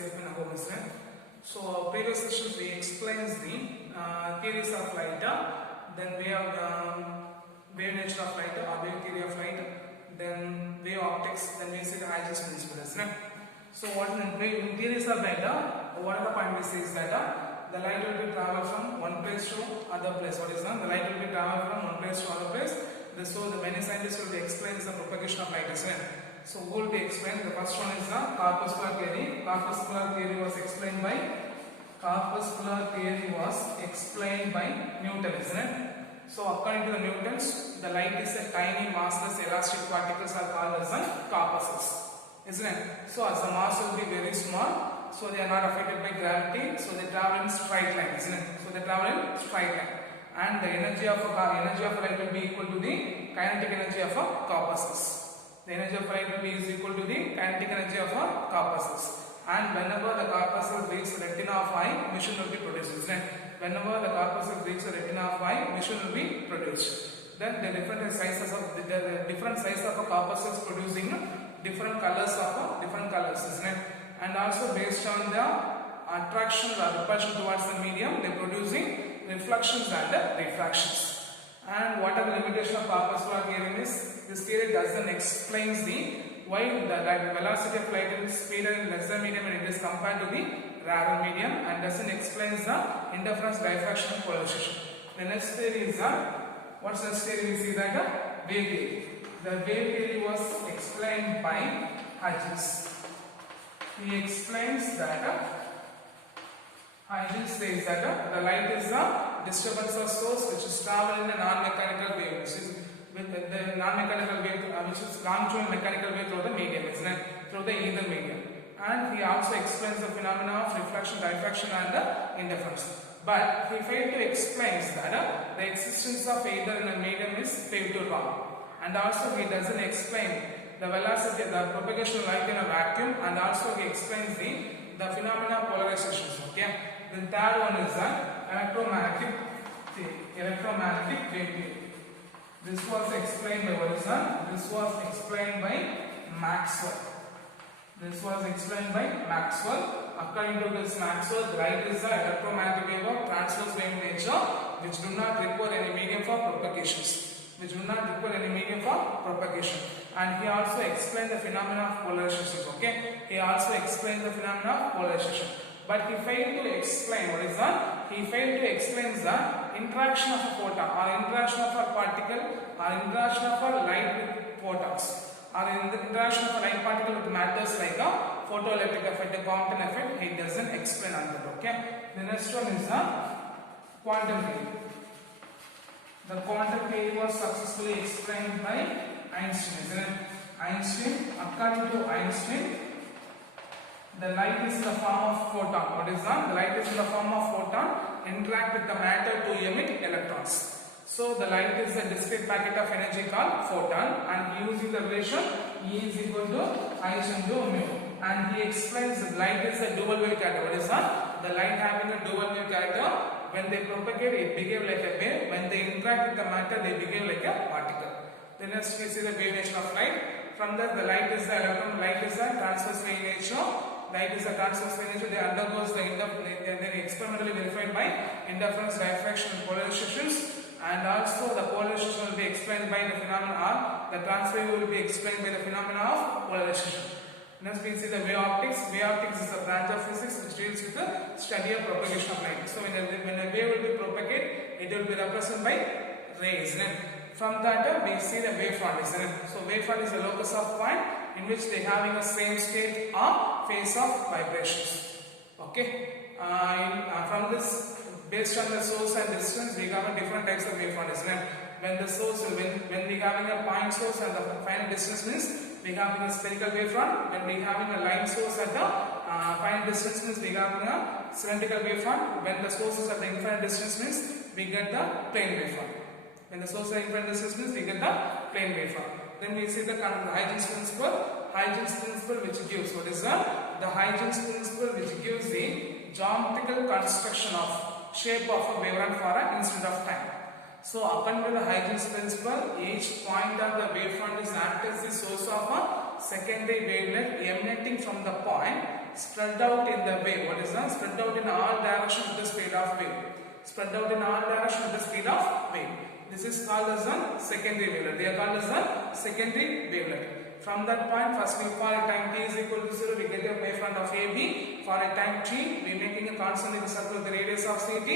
safe and home, isn't it? So previous sessions we explains the theories of light, then we have wave nature of light, or wave theory of light, then wave optics, then we see the Huygens principle, isn't it? So what in theories of light, what are the point we say is that the light will be travel from one place to other place. What is that? The light will be travel from one place to other place. So the many scientists will be explaining the propagation of light, isn't it? So who will be explained? The first one is the corpuscular theory. Corpuscular theory was explained by Newton, isn't it? So according to the Newtons, the light is a tiny massless elastic particles are called as corpuscles, isn't it? So as the mass will be very small, so they are not affected by gravity, so they travel in straight line, isn't it? So they travel in straight line, and the energy of light will be equal to the kinetic energy of corpuscles. The energy of light will be equal to the kinetic energy of corpuscles. And whenever the corpuscle reaches the retina of eye, emission will be produced, isn't it? Whenever the corpuscle reaches the retina of eye, emission will be produced. Then the different sizes of corpuscles producing different colors, isn't it? And also based on the attraction or repulsion towards the medium, they are producing reflections and refractions. And what are the limitations of corpuscular theory is, this theory doesn't explain why the velocity of light is speeder in lesser medium and it is compared to the rarer medium, and doesn't explain the interference, diffraction and polarization. The next theory is what's the next theory? We see that wave theory. The wave theory was explained by Huygens. He explains that Huygens says that the light is a disturbance of source which is travel in a non-mechanical wave, which is with the non-mechanical wave, which is gone through a mechanical wave through the medium, isn't it? Through the ether medium. And he also explains the phenomena of reflection, diffraction and the interference. But he failed to explain that the existence of ether in a medium is paved to wrong. And also he doesn't explain the velocity, the propagation of light in a vacuum, and also he explains the phenomena of polarizations. Okay. The third one is the electromagnetic wave theory. This was explained by This was explained by Maxwell. According to this Maxwell, light is an electromagnetic wave of transverse wave nature, which do not require any medium for propagation. And he also explained the phenomena of polarization. Okay, he also explained the phenomena of polarization. But he failed to explain what is that? He failed to explain the interaction of a photon, or interaction of a particle, or interaction of a light with photons, or in the interaction of a light particle with matters like a photoelectric effect, a Compton effect. He doesn't explain on that. Okay. The next one is the quantum theory. The quantum theory was successfully explained by Einstein, isn't it? According to Einstein, the light is in the form of photon. What is that? The light is in the form of photon, interact with the matter to emit electrons. So the light is a discrete packet of energy called photon, and using the relation E is equal to H into mu. And he explains that light is a dual wave character. What is that? The light having a dual wave character. When they propagate, it behave like a wave. When they interact with the matter, they behave like a particle. Then next we see the wave nature of light. From that, the light is the electron. Light is a transverse wave nature. Light is a transverse wave nature. They undergoes they experimentally verified by interference, diffraction and polarizations. And also the polarization will be explained by the phenomena, the transfer will be explained by the phenomena of polarization. Next we see the wave optics. Wave optics is a branch of physics which deals with the study of propagation of light. So when a wave will be propagated, it will be represented by rays. From that we see the wavefront, isn't it? So wavefront is a locus of point in which they having a same state or phase of vibrations. Okay. From this, based on the source and distance, we have different types of wavefront, isn't it? When the source, when we having a point source and the final distance means we having a spherical wavefront. When we having a line source at the final distance means we having a cylindrical wavefront. When the source is at the infinite distance means we get the plane wavefront. When the source is at infinite distance means we get the plane wavefront. Then we see the Huygens principle. Huygens principle which gives, what is that? The Huygens principle which gives the geometrical construction of shape of a wavefront for an instant of time. So according to the Huygens principle, each point of the wavefront is act as the source of a secondary wavelet emanating from the point spread out in the wave. What is that? Spread out in all directions with the speed of wave. Spread out in all directions with the speed of wave. This is called as a secondary wavelet. They are called as a secondary wavelet. From that point, first we for a time t is equal to 0, we get a wavefront of AB. For a time t, we are making a constant in the circle with the radius of CT.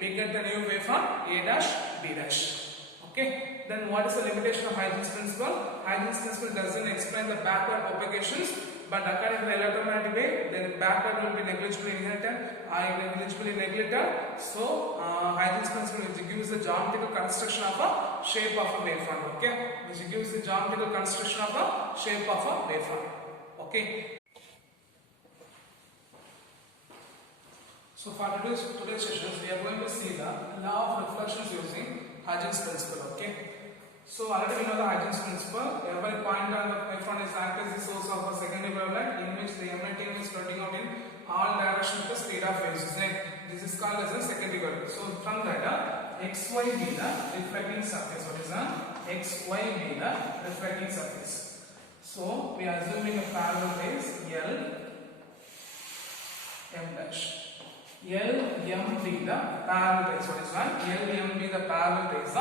We get the new wavefront A dash B dash. Okay. Then what is the limitation of Huygens principle? Huygens principle doesn't explain the backward propagations, but according to the electromagnetic wave, the backward will be negligibly inherited or negligibly neglected. So Huygens principle which gives the geometrical construction of a shape of a wavefront. Okay, which gives the geometrical construction of a shape of a wavefront. Okay. So for today's sessions, we are going to see the law of reflections using Huygens principle. Okay. So already we know the Huygens principle. Every point on the wavefront is acts as the source of a secondary wavelet in which the emanating is spreading out in all directions with the speed of waves. This is called as a secondary wavelet. So from that, xy be the reflecting surface. What is that? Xy be the reflecting surface. So we are assuming a parallel rays L M dash. L M be the parallel rays. What is that? L M be the parallel rays.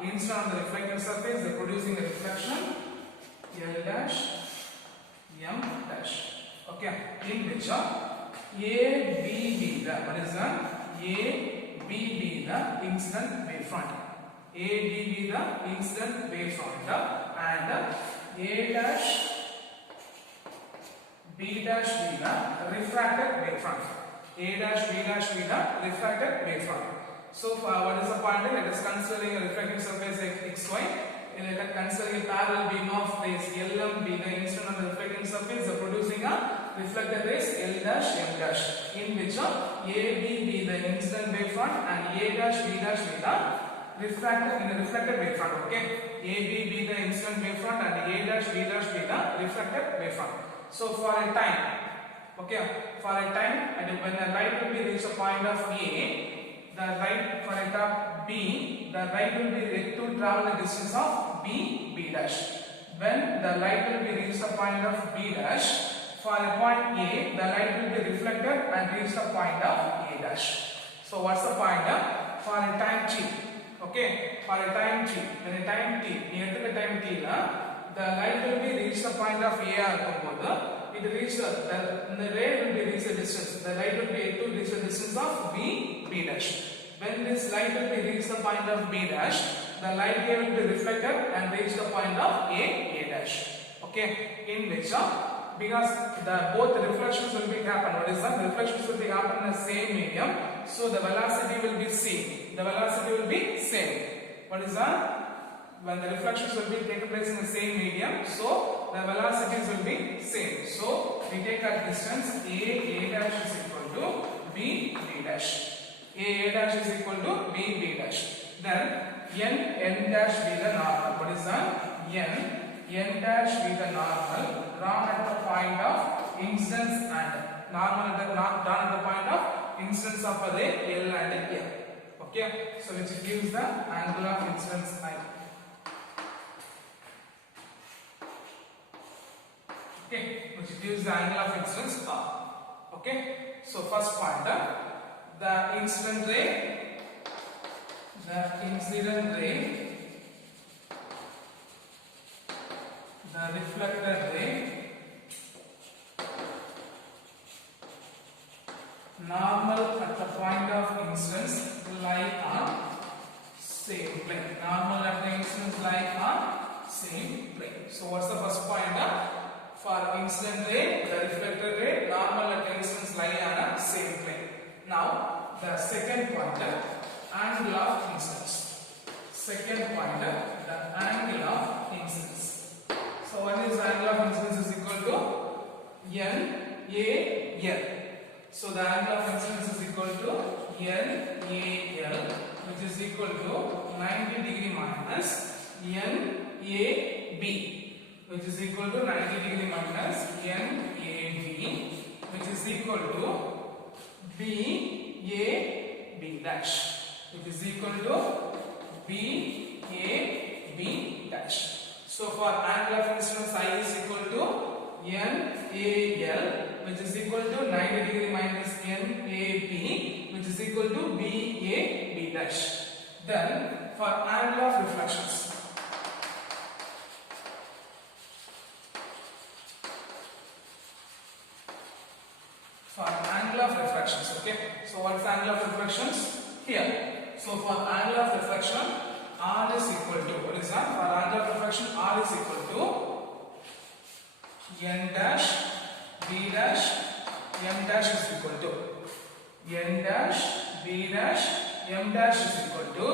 Instant on the reflecting surface, they are producing a reflection L dash M dash. Okay, in which A B be the, what is that? A B be the incident wavefront. A B be the incident wavefront and A dash B dash be the refracted wavefront. A dash B dash be the refracted wavefront. So what is the point? Let us considering a reflecting surface xy. Let us consider a parallel beam of rays Lm be the instant on the reflecting surface producing a reflected rays L dash M dash, in which A B be the incident wavefront and A dash B dash be the reflected wavefront. Okay, A B be the incident wavefront and A dash B dash be the reflected wavefront. So for a time, okay, for a time, and when the light will be reach a point of A, the light for a top B, the light will be to travel the distance of B dash. When the light will be reached the point of B dash, for a point A, the light will be reflected and reach the point of A dash. So what's the point? For a time t. Okay, for a time t, when a time t, near to the time t, the light will be reached the point of A. It reaches the ray will be reach the distance. The light will be to reach the distance of B dash. When this light will be reach the point of B dash, the light here will be reflected and reach the point of A dash. Okay, in which because both reflections will be happen. What is that? The reflections will be happen in the same medium, so the velocity will be same. The velocity will be same. What is that? When the reflections will be taking place in the same medium, so the velocities will be same. So we take our distance A dash is equal to B dash. A dash is equal to B dash. Then N dash be the normal. What is that? N dash be the normal drawn at the point of incidence and normal drawn at the point of incidence of the L and M. Okay, so which gives the angle of incidence I. Okay, which gives the angle of incidence R. Okay, so first point, the incident ray, the reflected ray, normal at the point of incidence lie on same plane. Normal at the incidence lie on same plane. So what's the first point? For incident ray, the reflected ray, normal at the incidence lie on a same plane. Now the second point, angle of incidence. Second point, the angle of incidence. So what is the angle of incidence is equal to N-A-L. So the angle of incidence is equal to N-A-L, which is equal to 90 degree minus N-A-B, which is equal to 90 degree minus N-A-B, which is equal to B-A-B dash, which is equal to B-A-B dash. So for angle of incidence I is equal to N-A-L, which is equal to 90 degree minus NAB, which is equal to BAB dash. Then for angle of reflections, okay. So what's the angle of reflections here? So for angle of reflection, R is equal to, what is that? For angle of reflection, R is equal to N dash B dash M dash is equal to N dash B dash M dash is equal to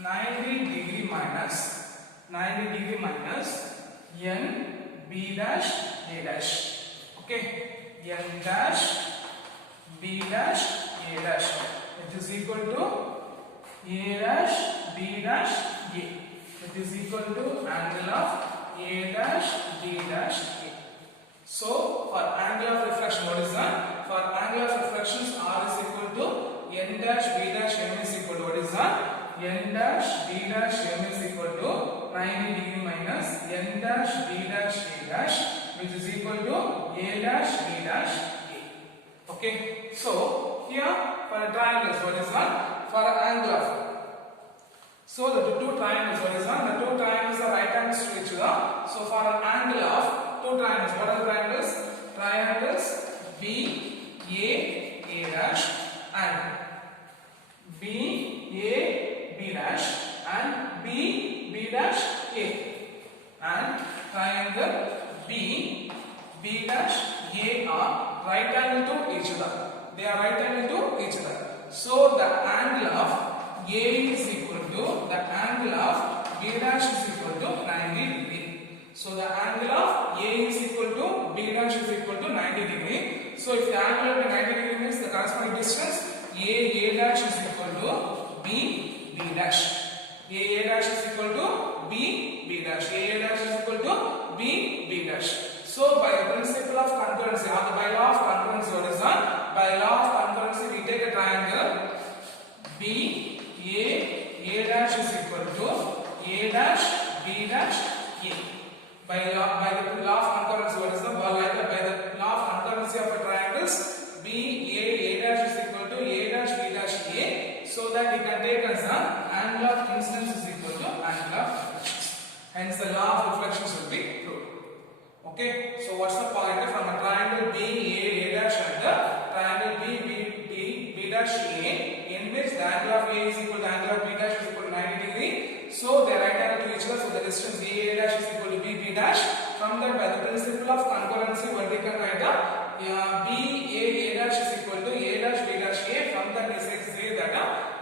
90 degree minus N B dash A dash. Okay. N dash B dash A dash, which is equal to A dash B dash A, which is equal to angle of A dash B dash A. So for angle of reflection, what is that? For angle of reflections, R is equal to N dash B dash M is equal to, what is that? N dash B dash M is equal to 90 degree minus N dash B dash A dash, which is equal to A dash B dash A. Okay. So here for a triangle, what is that? For an angle of, so the two triangles, what is that? The two triangles are right angles to each other. So for an angle of two triangles, what are the triangles? Triangles BAA dash and BAB dash and BB dash A, and triangle B dash A are right angle to each other. They are right angle to each other. So the angle of A is equal to the angle of B dash is equal to 90 degree. So the angle of A is equal to B dash is equal to 90 degree. So if the angle of 90 degree means the corresponding distance A dash is equal to B dash. A dash is equal to B dash. A dash is equal to B dash. So by the principle of concurrency, or by law of concurrency, what is that? By law of concurrency, we take a triangle A dash is equal to A dash B dash A. By the law of concurrency, what is the? By the law of concurrency of a triangles, A dash is equal to A dash B dash A, so that we can take as the angle of incidence is equal to angle of reflections. Hence the law of reflections will be proved. Okay, so what's the point from a triangle A dash and the triangle B dash A, in which the angle of A is equal to the angle of B dash is equal to 90 degree. So they are right angle to each other. So the distance A dash is equal to B dash. From that, by the principle of concurrency, what we can write up A dash is equal to A dash B dash A. From that, we say that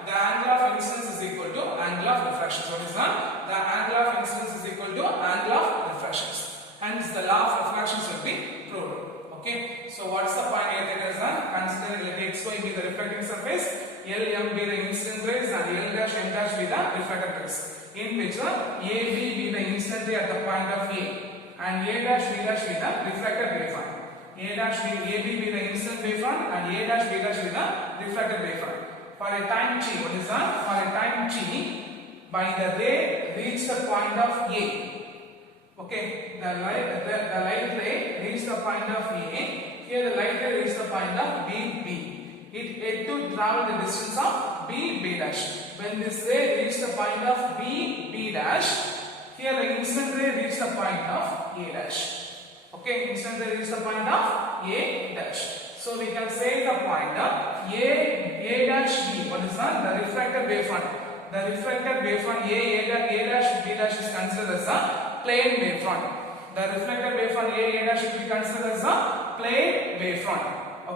the angle of incidence is equal to angle of reflection. What is that? The angle of incidence is equal to angle of reflections. Hence the law of reflections will be proved. Okay. So what's the point here? That is consider let X y be the reflecting surface, L M be the incident rays, and L dash M dash be the reflected rays. In which A B be the incident ray at the point of A, and A dash B dash be the reflected wavefront. A B be the incident wavefront, and A dash B dash be the reflected wavefront. For a time t, what is that? For a time t, by the ray reach the point of A. Okay, the light ray reached the point of A. Here the light ray reached the point of B. It had to travel the distance of B dash. When this ray reached the point of B dash, here the incident ray reached the point of A dash. Okay, incident ray reached the point of A dash. So we can say the point of A dash B. What is that? The refracted wavefront. The reflected wavefront A dash B dash is considered as a plane wavefront. The reflected wavefront A dash should be considered as a plane wavefront.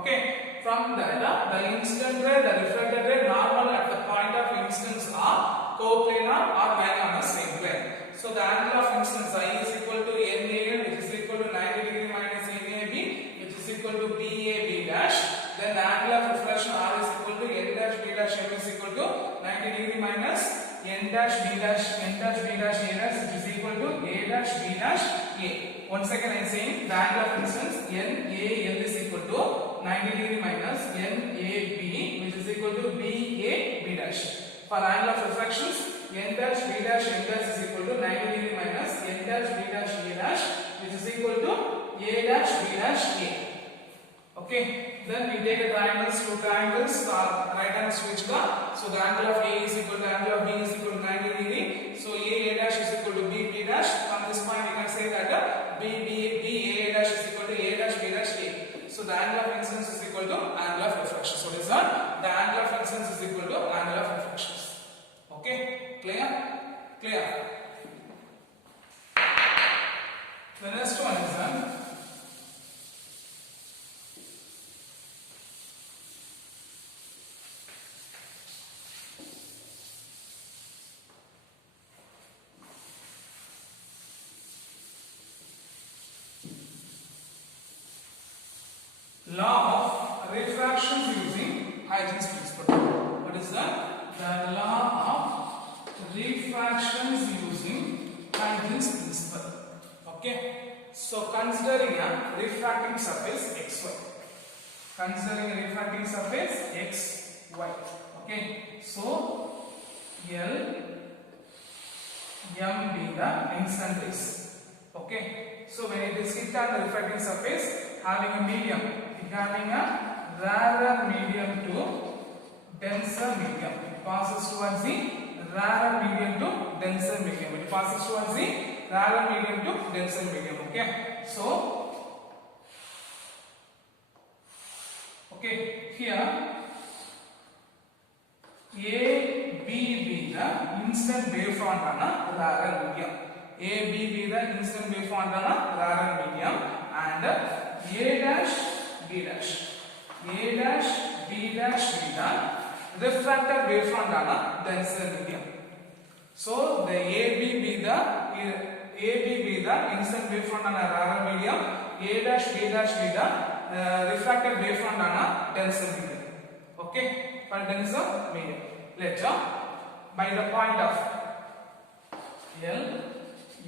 Okay. From that, the incident ray, the reflected ray, normal at the point of incidence are coplanar or lying on the same plane. So the angle of incidence I is equal to NA, which is equal to 90 degree minus NAB, which is equal to BAB dash. Then the angle of reflection R is equal to N dash B dash M is equal to 90 degree minus N dash B dash A dash, which is equal to A dash B dash A. Once again I am saying the angle of incidence NAL is equal to 90 degree minus NAB, which is equal to BAB dash. For angle of refractions, N dash B dash M dash is equal to 90 degree minus N dash B dash A dash, which is equal to A dash B dash dash A. Okay, then we take a triangles, two triangles, right angles to each other. So the angle of A is equal to angle of B is equal to 90 degree. So A dash is equal to B dash. From this point, we can say that B A dash is equal to A dash B dash A. So the angle of incidence is equal to angle of reflection. So this one, the angle of incidence is equal to angle of reflection. Okay, clear? Clear. The next one is law of refraction using Huygens principle. What is that? The law of refractions using Huygens principle. Okay. So considering a refracting surface xy. Considering a refracting surface xy. Okay. So L M be the incident rays. Okay. So when it is hit on the refracting surface, having a medium, having a rarer medium to denser medium. It passes towards the rarer medium to denser medium. It passes towards the rarer medium to denser medium. Okay. So, okay, here A, B be the incident wavefront on a rarer medium. A, B be the incident wavefront on a rarer medium, and A dash, B dash. A dash, B dash be the refracted wavefront on a denser medium. So the AB be the incident wavefront on a rarer medium. A dash, B dash be the refracted wavefront on a denser medium. Okay, for denser medium. Later, by the point of L,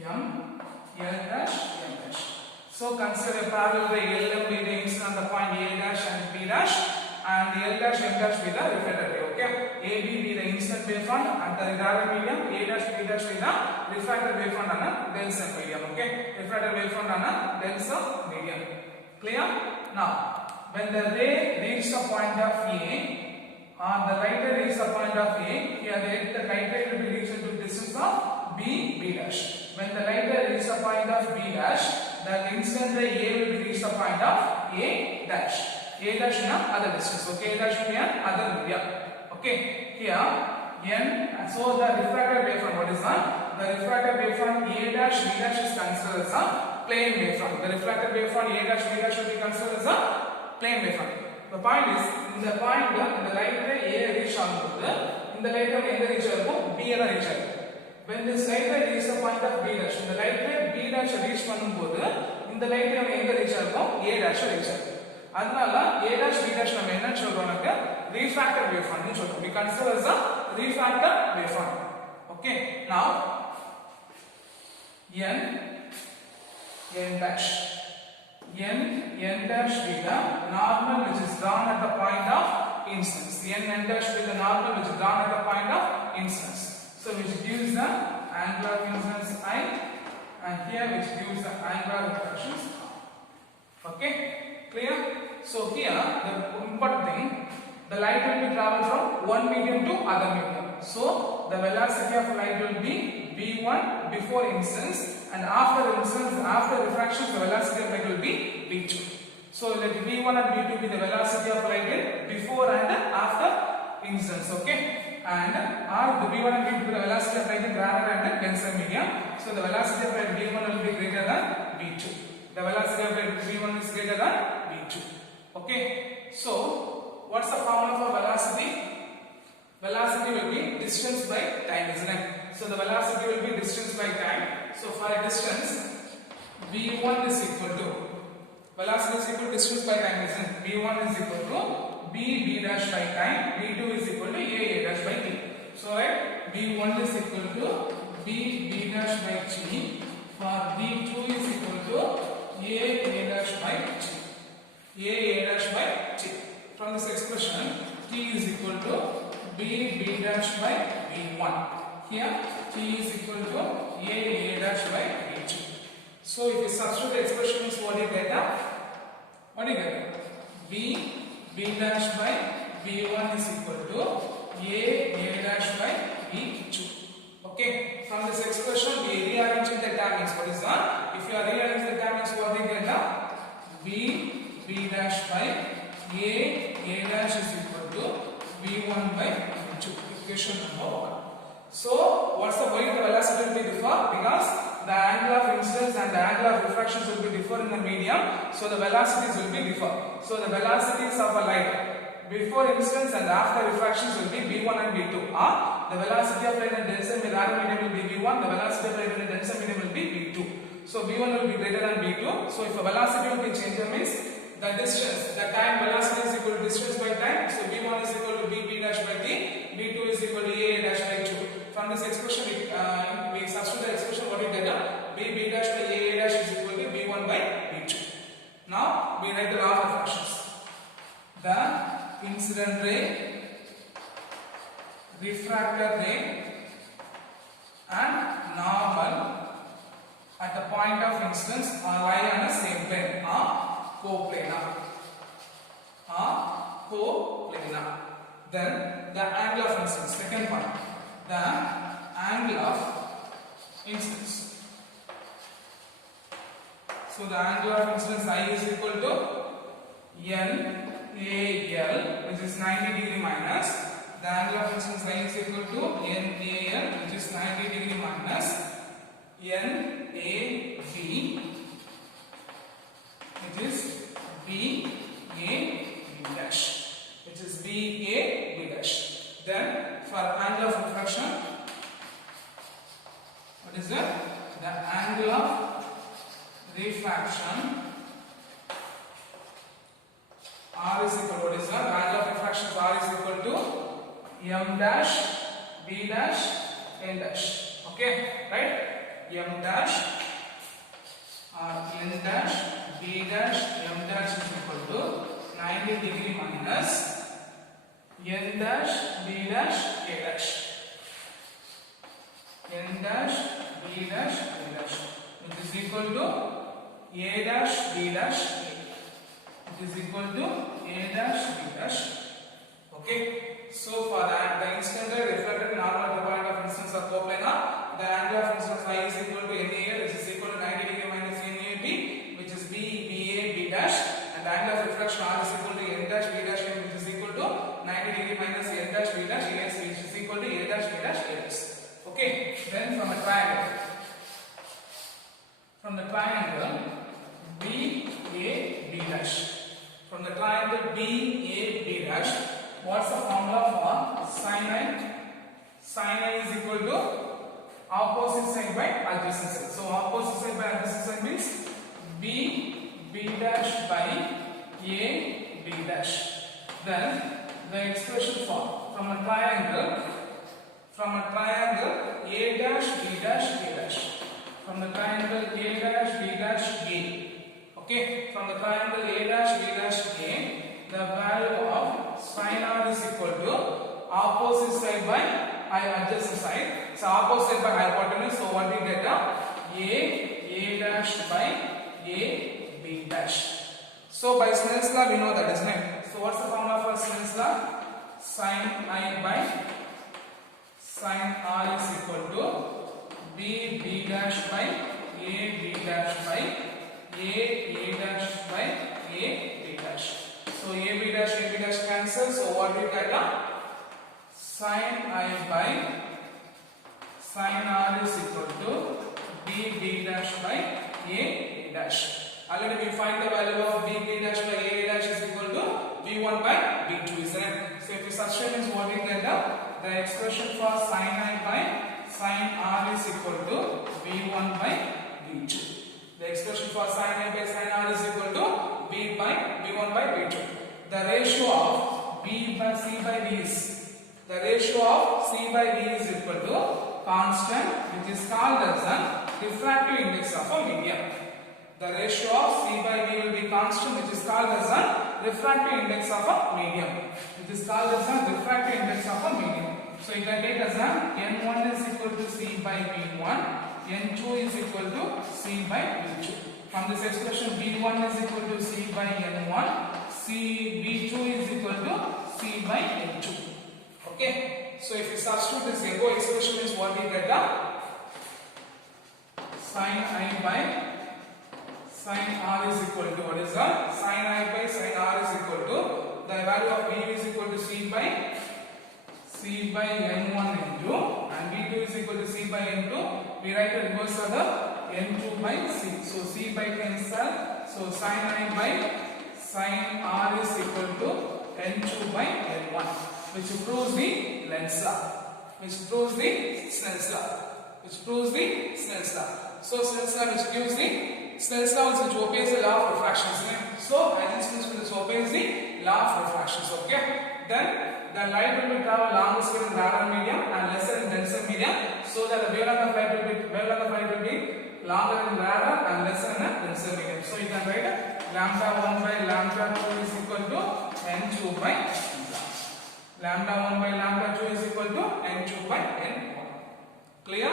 M, L dash, M dash. So consider a parallel ray LM be the incident on the point A dash and B dash, and L dash M dash be the refracted ray. Okay, AB be the incident wavefront at the rarer medium, A dash B dash be the refracted wavefront on a denser medium. Okay, refracted wavefront on a denser medium. Clear? Now, when the ray reaches the point of A, on the right ray reaches the point of A, here the right ray will be reached to distance of B dash. When the light ray reaches the point of B dash, the incident ray A will be reached the point of A dash. A dash in other distance. Okay, A dash will be other medium. Okay, here N. So the refracted wavefront, what is that? The refracted wavefront A dash B dash is considered as a plane wavefront. The refracted wavefront A dash B dash will be considered as a plane wavefront. The point is, in the point in the light ray A reach ஆகும்போது இந்த light ray எங்க reach ஆகும்? B ல reach ஆகும். When this light ray reaches the point of B dash, இந்த light ray B dash reach பண்ணும்போது இந்த light ray எங்க reach ஆகும்? A dash reach ஆகும். அதனால A dash B dash நம்ம என்ன சொல்றோம்னா refracted wavefront னு சொல்றோம். We consider as a refracted wavefront. Okay, now N dash. N dash be the normal which is drawn at the point of incidence. N dash be the normal which is drawn at the point of incidence. So which gives the angle of incidence I, and here which gives the angle of reflections. Okay, clear? So here the important thing, the light will be traveled from one medium to other medium. So the velocity of light will be v1 before incidence, and after incidence, after refraction, the velocity of light will be v2. So let v1 and v2 be the velocity of light before and after incidence. Okay, and the v1 and v2 be the velocity of light in rarer and denser medium. So the velocity of light v1 will be greater than v2. The velocity of light v1 is greater than v2. Okay, so what's the formula for velocity? Velocity will be distance by time, isn't it? So the velocity will be distance by time. So for a distance, v1 is equal to, velocity is equal to distance by time, isn't it? v1 is equal to b dash by time, v2 is equal to a dash by t. So right, v1 is equal to b dash by t, for v2 is equal to a dash by t. A dash by t. From this expression, t is equal to b dash by v1. Here t is equal to a dash by v2. So if you substitute the expression, means what you get? What do you get? B dash by B1 is equal to A dash by B2. Okay, from this expression we rearrange the term means what is that? If you are rearranging the term means what do you get? B dash by A dash is equal to B1 by B2. Equation number 1. So, what's the way the velocity will be differ? Because the angle of incidence and the angle of refractions will be differ in the medium. So, the velocities will be differ. So, the velocities of a light before incidence and after refractions will be V1 and V2. The velocity of light in denser medium will be V1. The velocity of light in denser medium will be V2. So, V1 will be greater than V2. So, if the velocity will be changed means the distance, the time velocity is equal to distance by time. So, V1 is equal to B dash by T. V2 is equal to A dash by 2. From this expression, we substitute the expression what we get B dash by A dash is equal to B1 by B2. Now we write the law of refractions. The incident ray, refracted ray, and normal at the point of incidence lie on the same plane, coplanar. Coplanar. Then the angle of incidence. Second point. The angle of incidence. So the angle of incidence I is equal to NAL, which is 90 degree minus. The angle of incidence I is equal to NAL, which is 90 degree minus NAB, which is BAB dash, which is BAB dash. Then for angle of refraction, what is that? The angle of refraction R is equal to what is that? The angle of refraction R is equal to M dash B dash N dash. Okay, right? M dash or N dash B dash M dash is equal to 90 degree minus N dash B dash A dash. N dash B dash A dash, which is equal to A dash B dash A. It is equal to A dash B dash. Okay. So for that, the incident ray reflected normal at the point of incidence of coplanar, the angle of incidence I is equal to NAL, which is equal to 90 degree minus NAB, which is B dash, and the angle of refraction R is equal to N dash B dash, which is equal to 90 degree minus N dash B dash A, which is equal to A dash B dash A dash. Okay. Then from a triangle, BAB dash. From the triangle BAB dash, what's the formula for sin I? Sin I is equal to opposite side by adjacent side. So opposite side by adjacent side means B dash by AB dash. Then the expression form from a triangle A dash B dash A dash. From the triangle A dash B dash A. Okay, from the triangle A dash B dash A, the value of sin R is equal to opposite side by adjacent side. So opposite by hypotenuse. So what we get? A dash by A B dash. So by Snell's law we know that, isn't it? So what's the formula for Snell's law? Sin I by sin R is equal to B dash by A B dash by A dash by A B dash. So A B dash cancels. So what we get? Sin I by sin R is equal to B dash by A dash. Already we find the value of B dash by A dash is equal to B1 by B2, isn't it? So if you substitute means what we get? The expression for sin I by sin R is equal to B1 by B2. The expression for sin I by sin R is equal to B1 by B2. The ratio of B by C by D is, the ratio of C by D is equal to constant, which is called as an refractive index of a medium. The ratio of C by D will be constant, which is called as an refractive index of a medium. It is called as an refractive index of a medium. So you can take as an N1 is equal to C by V1, N2 is equal to C by V2. From this expression, V1 is equal to C by N1, V2 is equal to C by N2. Okay, so if you substitute this above expression is what we get, sin I by sin R is equal to what is that? Sin I by sin R is equal to the value of V is equal to C by N1 into and V2 is equal to C by N2. We write the reverse of the N2 by C. So C by cancel. So sin I by sin R is equal to N2 by N1, which proves the Lenz's law. Which proves the Snell's law. Which proves the Snell's law. So Snell's law which gives the Snell's law which obeys the law of refractions. So Huygens principle which obeys the law of refractions. Okay. Then the light will be travel longer in rarer medium and lesser in denser medium. So that the wavelength of light will be longer in rarer and lesser in a denser medium. So you can write lambda 1 by lambda 2 is equal to N2 by lambda. Lambda 1 by lambda 2 is equal to N2 by N1. Clear?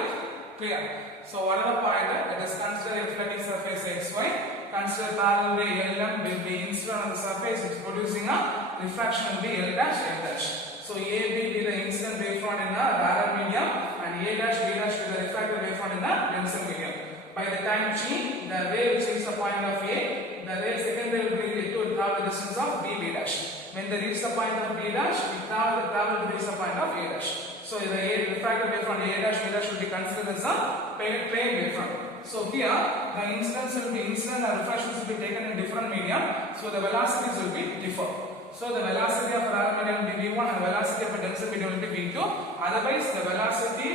Clear. So what are the point? Let us consider a reflecting surface XY. Consider parallel ray LM will be incident on the surface which is producing a refraction will be L dash L dash. So AB be the incident wavefront in a rarer medium and A dash B dash be the refracted wavefront in a denser medium. By the time G, the ray which reaches the point of A, the ray second ray will bring it to travel the distance of B dash. When they reach the point of B dash, we travel to reach the point of A dash. So the refracted wavefront A dash B dash will be considered as a plane wavefront. So here the incidence will be incident and refractions will be taken in different medium. So the velocities will be different. So the velocity of rarer medium will be V1 and velocity of a denser medium will be V2. Otherwise the velocity,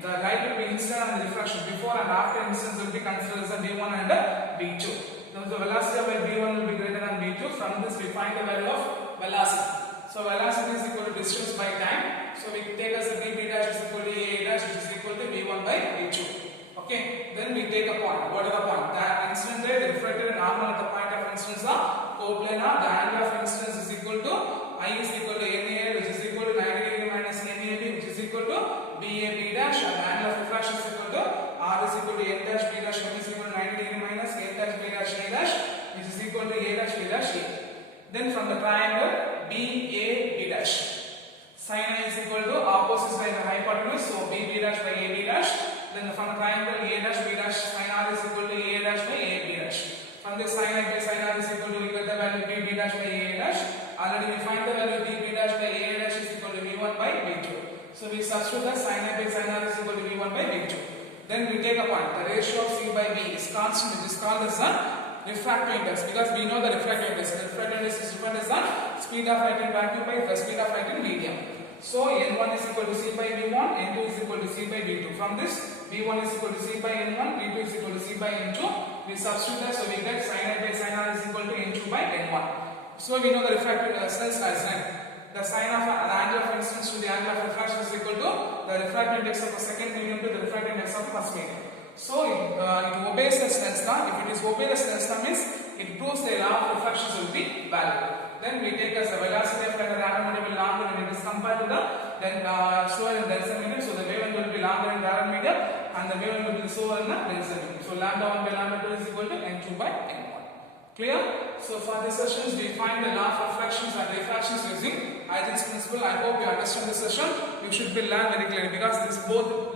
the light will be incident and the refraction before and after incidence will be considered as a V1 and V2. So the velocity of V1 will be greater than V2. From this we find the value of velocity. So velocity is equal to distance by time. So we take as a B dash is equal to A dash which is equal to V1 by V2. Okay, then we take a point. What is the point? The incident ray, the reflected and normal at the point of incidence are coplanar. The angle of incidence is equal to I is equal to NA which is equal to 90 degree minus NAB which is equal to BAB dash and the angle of refraction is equal to R is equal to N dash B dash M is equal to 90 degree minus N dash B dash A dash which is equal to A dash B dash A. Then from the triangle BAB dash, sin I is equal to opposite side of the hypotenuse, so BB dash by AB dash. Then from the triangle A dash B dash, sin R is equal to A dash by AB dash. From this sin I by sin R is equal to, we get the value BB dash by A dash. Already we find the value BB dash by A dash is equal to V1 by V2. So we substitute that sin I by sin R is equal to V1 by V2. Then we take a point. The ratio of C by B is constant, which is called as the refractive index, because we know the refractive index. The refractive index is defined as the speed of light in vacuum by the speed of light in medium. So N1 is equal to C by V1, N2 is equal to C by V2. From this, V1 is equal to C by N1, V2 is equal to C by N2. We substitute that, so we get sin I by sin R is equal to N2 by N1. So we know the refractive Snell's law is the sine of the angle of incidence to the angle of refraction is equal to the refractive index of the second medium to the refractive index of the first medium. So it obeys the Snell's law. If it is obey the Snell's law means it proves the law of refractions will be valid. Then we take as the velocity of the rarer medium will longer when it is compared to the slower in denser medium. So the wavelength will be longer in rarer medium and the wavelength will be slower in the denser medium. So lambda 1 by lambda 2 is equal to N2 by N1. Clear? So for these sessions we find the law of refractions and refractions using Huygens principle. I hope you understand this session. You should be learned very clearly because this both